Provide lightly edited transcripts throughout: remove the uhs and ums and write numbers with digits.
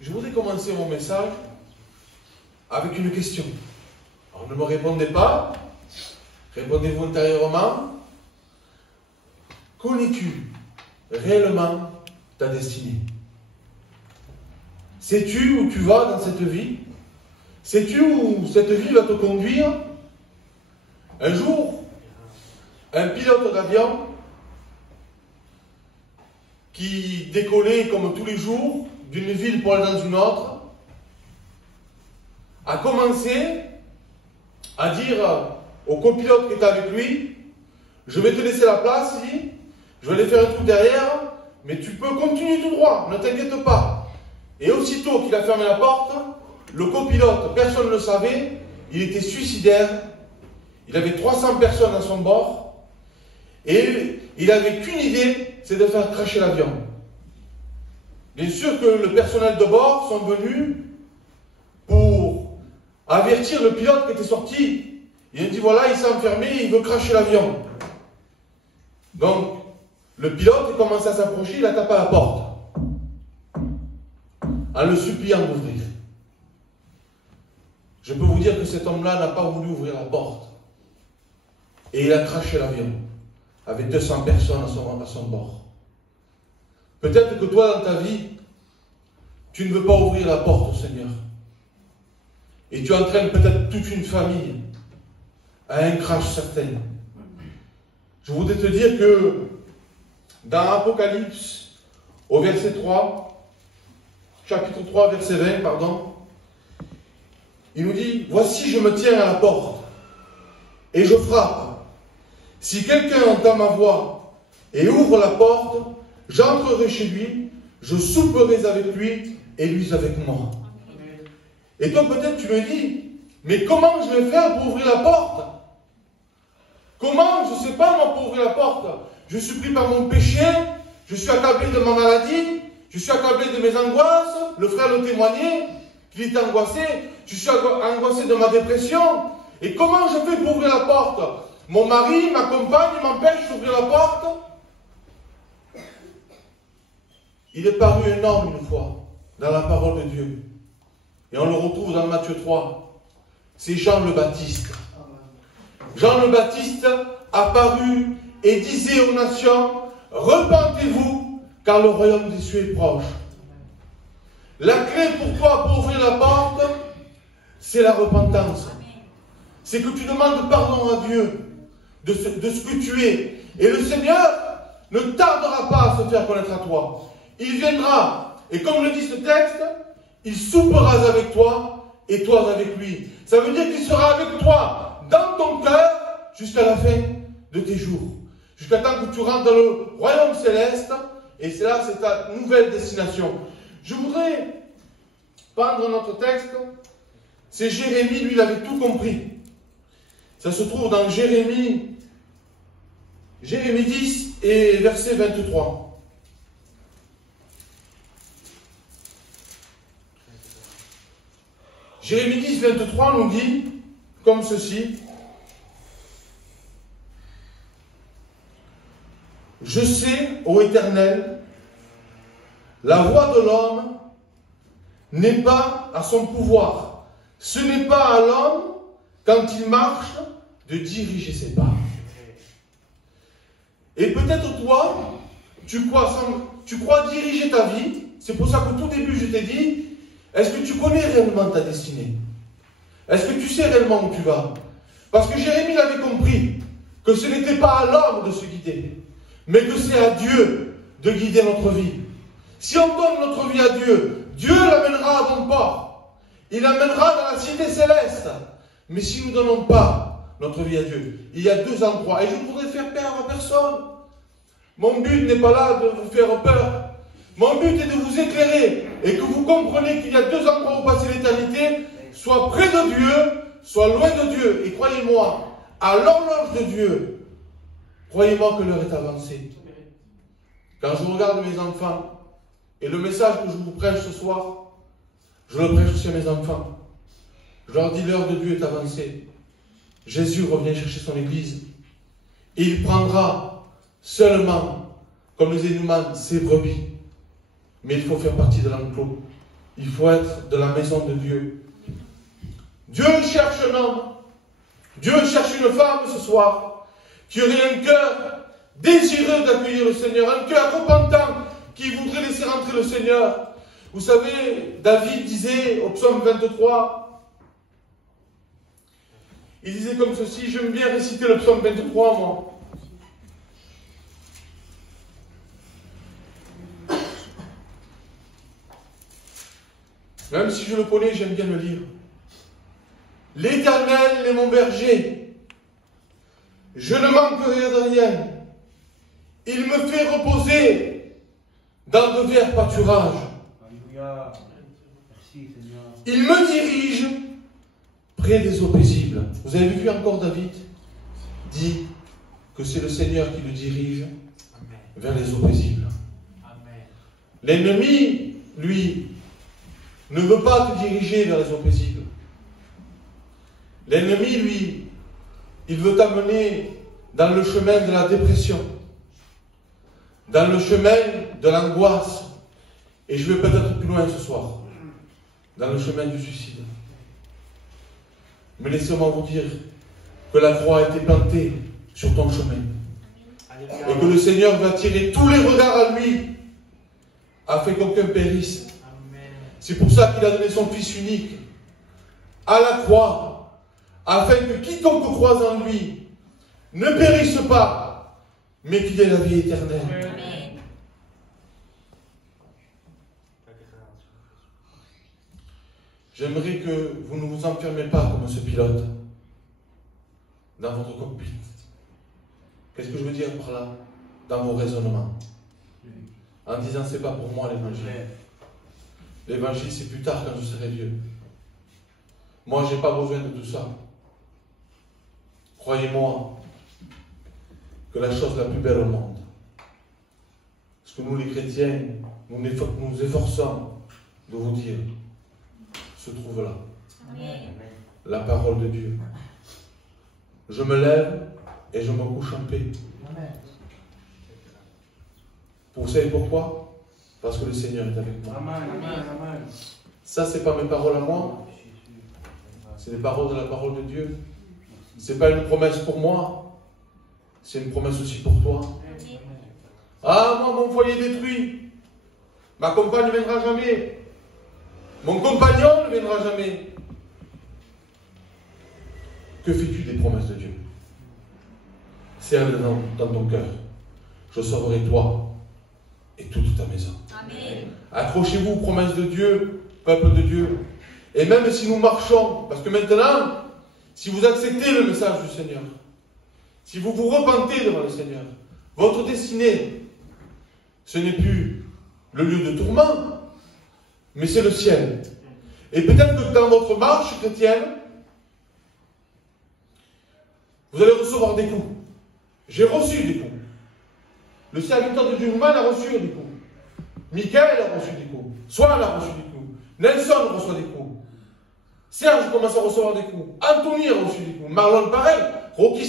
Je voudrais commencer mon message avec une question. Alors ne me répondez pas, répondez-vous intérieurement. Connais-tu réellement ta destinée? Sais-tu où tu vas dans cette vie? Sais-tu où cette vie va te conduire? Un jour, un pilote d'avion qui décollait comme tous les jours d'une ville pour aller dans une autre a commencé à dire au copilote qui était avec lui: je vais te laisser la place, il dit, je vais aller faire un trou derrière, mais tu peux continuer tout droit, ne t'inquiète pas. Et aussitôt qu'il a fermé la porte, le copilote, personne ne le savait, il était suicidaire, il avait 300 personnes à son bord, et il n'avait qu'une idée, c'est de faire cracher l'avion. Bien sûr que le personnel de bord sont venus pour avertir le pilote qui était sorti. Il a dit: voilà, il s'est enfermé, il veut cracher l'avion. Donc, le pilote commence à s'approcher, il a tapé à la porte, en le suppliant d'ouvrir. Je peux vous dire que cet homme-là n'a pas voulu ouvrir la porte. Et il a craché l'avion, avec 200 personnes à son bord. Peut-être que toi, dans ta vie, tu ne veux pas ouvrir la porte au Seigneur. Et tu entraînes peut-être toute une famille à un crash certain. Je voudrais te dire que dans Apocalypse, au verset 3, chapitre 3, verset 20, pardon, il nous dit: voici, je me tiens à la porte et je frappe. Si quelqu'un entend ma voix et ouvre la porte, j'entrerai chez lui, je souperai avec lui et lui avec moi. Et toi peut-être tu me dis: mais comment je vais faire pour ouvrir la porte? Comment? Je ne sais pas moi pour ouvrir la porte. Je suis pris par mon péché, je suis accablé de ma maladie, je suis accablé de mes angoisses, le frère le témoignait, qu'il était angoissé, je suis angoissé de ma dépression. Et comment je fais pour ouvrir la porte? Mon mari, ma compagne m'empêche d'ouvrir la porte. Il est paru un homme une fois dans la parole de Dieu. Et on le retrouve dans Matthieu 3. C'est Jean le Baptiste. Jean le Baptiste apparut et disait aux nations: repentez-vous, car le royaume des cieux est proche. La clé pour toi pour ouvrir la porte, c'est la repentance. C'est que tu demandes pardon à Dieu de ce que tu es. Et le Seigneur ne tardera pas à se faire connaître à toi. Il viendra, et comme le dit ce texte, il soupera avec toi, et toi avec lui. Ça veut dire qu'il sera avec toi dans ton cœur jusqu'à la fin de tes jours. Jusqu'à temps que tu rentres dans le royaume céleste, et c'est là, c'est ta nouvelle destination. Je voudrais prendre notre texte. C'est Jérémie, lui, il avait tout compris. Ça se trouve dans Jérémie 10 et verset 23. Jérémie 10, 23 nous dit comme ceci: je sais, ô Éternel, la voie de l'homme n'est pas à son pouvoir. Ce n'est pas à l'homme, quand il marche, de diriger ses pas. Et peut-être toi, tu crois diriger ta vie. C'est pour ça qu'au tout début, je t'ai dit: est-ce que tu connais réellement ta destinée? Est-ce que tu sais réellement où tu vas? Parce que Jérémie avait compris que ce n'était pas à l'homme de se guider, mais que c'est à Dieu de guider notre vie. Si on donne notre vie à Dieu, Dieu l'amènera à bon port. Il l'amènera dans la cité céleste. Mais si nous ne donnons pas notre vie à Dieu, il y a deux endroits. Et je ne voudrais faire peur à personne. Mon but n'est pas là de vous faire peur. Mon but est de vous éclairer et que vous compreniez qu'il y a deux endroits où passer l'éternité, soit près de Dieu, soit loin de Dieu. Et croyez-moi, à l'horloge de Dieu, croyez-moi que l'heure est avancée. Quand je regarde mes enfants, et le message que je vous prêche ce soir, je le prêche aussi à mes enfants. Je leur dis: l'heure de Dieu est avancée. Jésus revient chercher son Église. Et il prendra seulement, comme les animaux, ses brebis. Mais il faut faire partie de l'enclos. Il faut être de la maison de Dieu. Dieu cherche un homme. Dieu cherche une femme ce soir qui aurait un cœur désireux d'accueillir le Seigneur, un cœur repentant qui voudrait laisser rentrer le Seigneur. Vous savez, David disait au psaume 23, il disait comme ceci, j'aime bien réciter le psaume 23, moi. Même si je le connais, j'aime bien le lire. L'Éternel est mon berger. Je ne manquerai de rien. Il me fait reposer dans de verts pâturages. Alléluia. Merci, Seigneur. Il me dirige près des eaux paisibles. Vous avez vu encore David dit que c'est le Seigneur qui le dirige vers les eaux paisibles. L'ennemi, lui, ne veut pas te diriger vers les eaux paisibles. L'ennemi, lui, il veut t'amener dans le chemin de la dépression, dans le chemin de l'angoisse, et je vais peut-être plus loin ce soir, dans le chemin du suicide. Mais laissez-moi vous dire que la croix a été plantée sur ton chemin, et que le Seigneur va tirer tous les regards à lui, afin qu'aucun périsse. C'est pour ça qu'il a donné son Fils unique à la croix, afin que quiconque croise en lui ne périsse pas, mais qu'il ait la vie éternelle. Amen. J'aimerais que vous ne vous enfermez pas comme ce pilote dans votre cockpit. Qu'est-ce que je veux dire par là? Dans vos raisonnements. En disant, c'est pas pour moi l'évangile. L'évangile, c'est plus tard quand je serai vieux. Moi, je n'ai pas besoin de tout ça. Croyez-moi que la chose la plus belle au monde, ce que nous les chrétiens, nous efforçons de vous dire, se trouve là. Amen. La parole de Dieu. Je me lève et je me couche en paix. Amen. Vous savez pourquoi? Parce que le Seigneur est avec moi. Amen. Amen. Ça, ce n'est pas mes paroles à moi. C'est les paroles de la parole de Dieu. Ce n'est pas une promesse pour moi. C'est une promesse aussi pour toi. Ah, moi, mon foyer détruit. Ma compagne ne viendra jamais. Mon compagnon ne viendra jamais. Que fais-tu des promesses de Dieu? Serre-les dans ton cœur. Je sauverai toi et toute ta maison. Amen. Accrochez-vous aux promesses de Dieu, peuple de Dieu. Et même si nous marchons, parce que maintenant, si vous acceptez le message du Seigneur, si vous vous repentez devant le Seigneur, votre destinée, ce n'est plus le lieu de tourment, mais c'est le ciel. Et peut-être que dans votre marche chrétienne, vous allez recevoir des coups. J'ai reçu des coups. Le serviteur de Dieu humain a reçu des coups. Michael a reçu des coups. Swan a reçu des coups. Nelson reçoit des coups. Serge commence à recevoir des coups. Anthony a reçu des coups. Marlon pareil. Rocky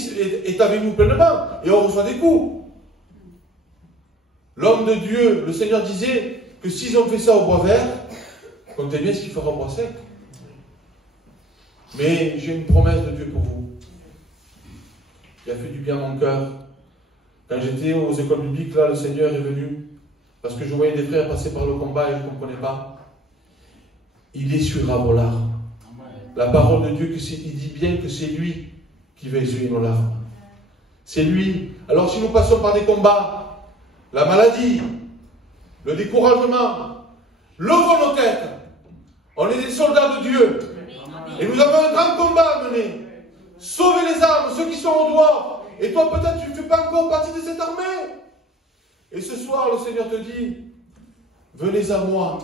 est avec nous pleinement. Et on reçoit des coups. L'homme de Dieu, le Seigneur disait que s'ils ont fait ça au bois vert, comptez bien ce qu'il fera au bois sec. Mais j'ai une promesse de Dieu pour vous. Qui a fait du bien à mon cœur. Quand j'étais aux écoles bibliques, là, le Seigneur est venu. Parce que je voyais des frères passer par le combat et je ne comprenais pas. Il essuiera vos larmes. La parole de Dieu, il dit bien que c'est lui qui va essuyer nos larmes. C'est lui. Alors si nous passons par des combats, la maladie, le découragement, levons nos têtes. On est des soldats de Dieu. Et nous avons un grand combat à mener. Sauvez les âmes, ceux qui sont au doigt. Et toi, peut-être, tu ne fais pas encore partie de cette armée. Et ce soir, le Seigneur te dit, venez à moi,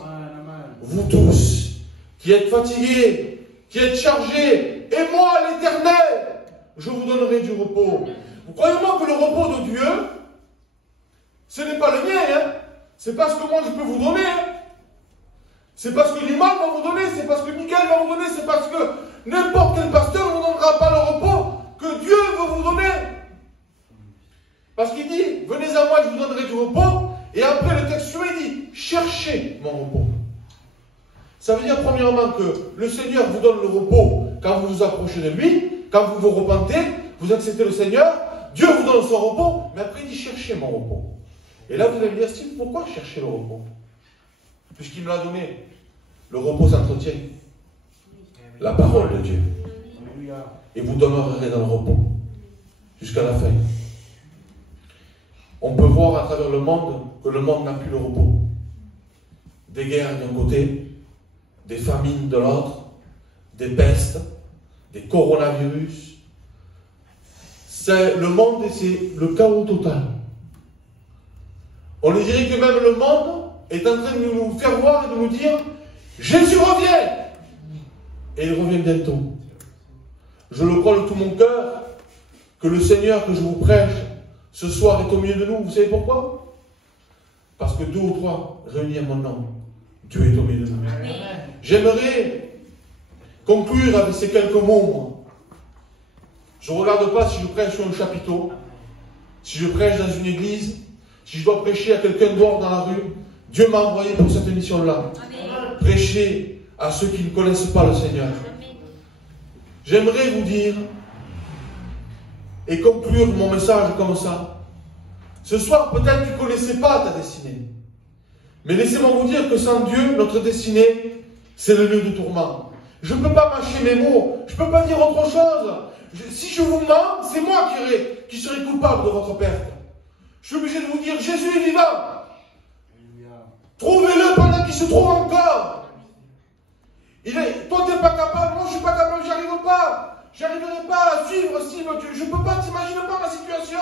vous tous, qui êtes fatigués, qui êtes chargés, et moi, l'Éternel, je vous donnerai du repos. Vous croyez-moi que le repos de Dieu, ce n'est pas le mien, hein? C'est pas ce que moi je peux vous donner, hein? C'est parce que l'imam va vous donner, c'est parce que Michael va vous donner, c'est parce que n'importe quel pasteur ne vous donnera pas le repos que Dieu veut vous donner. Parce qu'il dit, venez à moi, je vous donnerai du repos. Et après, le texte suivant, il dit, cherchez mon repos. Ça veut dire premièrement que le Seigneur vous donne le repos quand vous vous approchez de lui, quand vous vous repentez, vous acceptez le Seigneur, Dieu vous donne son repos, mais après il dit cherchez mon repos. Et là vous allez me dire, Steve, pourquoi chercher le repos? Puisqu'il me l'a donné. Le repos s'entretient. La parole de Dieu. Et vous demeurerez dans le repos jusqu'à la fin. On peut voir à travers le monde que le monde n'a plus le repos. Des guerres d'un côté, des famines de l'autre, des pestes, des coronavirus. Le monde, c'est le chaos total. On dirait que même le monde est en train de nous faire voir et de nous dire Jésus revient. Et il revient bientôt. Je le crois de tout mon cœur que le Seigneur que je vous prêche ce soir est au milieu de nous. Vous savez pourquoi? Parce que 2 ou 3 réunis à mon nom, Dieu est au milieu de nous. J'aimerais conclure avec ces quelques mots, moi. Je ne regarde pas si je prêche sur un chapiteau, si je prêche dans une église, si je dois prêcher à quelqu'un dehors dans la rue. Dieu m'a envoyé pour cette mission-là. Prêcher à ceux qui ne connaissent pas le Seigneur. J'aimerais vous dire et conclure mon message comme ça. Ce soir, peut-être que tu ne connaissais pas ta destinée. Mais laissez-moi vous dire que sans Dieu, notre destinée, c'est le lieu de tourment. Je ne peux pas mâcher mes mots. Je ne peux pas dire autre chose. Si je vous mens, c'est moi qui serai coupable de votre perte. Je suis obligé de vous dire, Jésus est vivant. Trouvez-le pendant qu'il se trouve encore. Toi, tu n'es pas capable, moi je ne suis pas capable, j'y arrive pas. J'arriverai pas à suivre, Steve. Je ne peux pas, t'imaginer pas ma situation.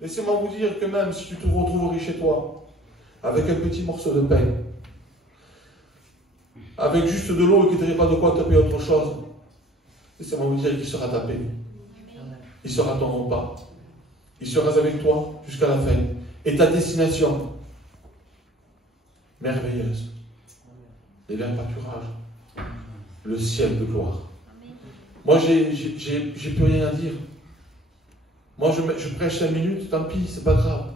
Laissez-moi vous dire que même si tu te retrouverais chez toi, avec un petit morceau de pain, avec juste de l'eau et qu'il ne t'aurait pas de quoi taper autre chose, laissez-moi vous dire qu'il sera tapé. Il sera ton repas. Il sera avec toi jusqu'à la fin. Et ta destination, merveilleuse, et vers pâturage, le ciel de gloire. Moi, j'ai plus rien à dire. Moi, je prêche 5 minutes, tant pis, c'est pas grave.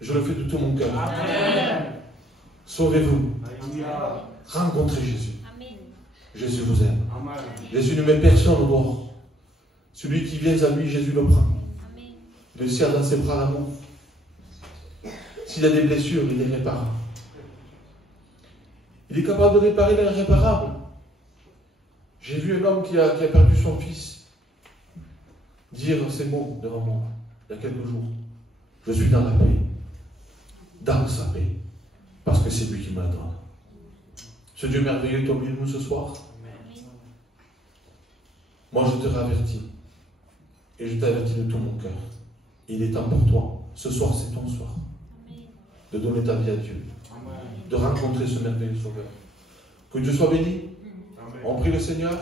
Je le fais de tout mon cœur. Sauvez-vous. Rencontrez Jésus. Jésus vous aime. Jésus ne met personne au dehors. Celui qui vient à lui, Jésus le prend. Le serre dans ses bras d'amour. S'il a des blessures, il les répare. Il est capable de réparer l'irréparable. J'ai vu un homme qui a perdu son fils dire ces mots devant moi, il y a quelques jours. Je suis dans la paix. Dans sa paix. Parce que c'est lui qui me la donne. Ce Dieu merveilleux est au milieu de nous ce soir. Moi, je te réavertis. Et je t'avertis de tout mon cœur. Il est temps pour toi. Ce soir, c'est ton soir. De donner ta vie à Dieu. De rencontrer ce merveilleux Sauveur. Que Dieu soit béni. On prie le Seigneur.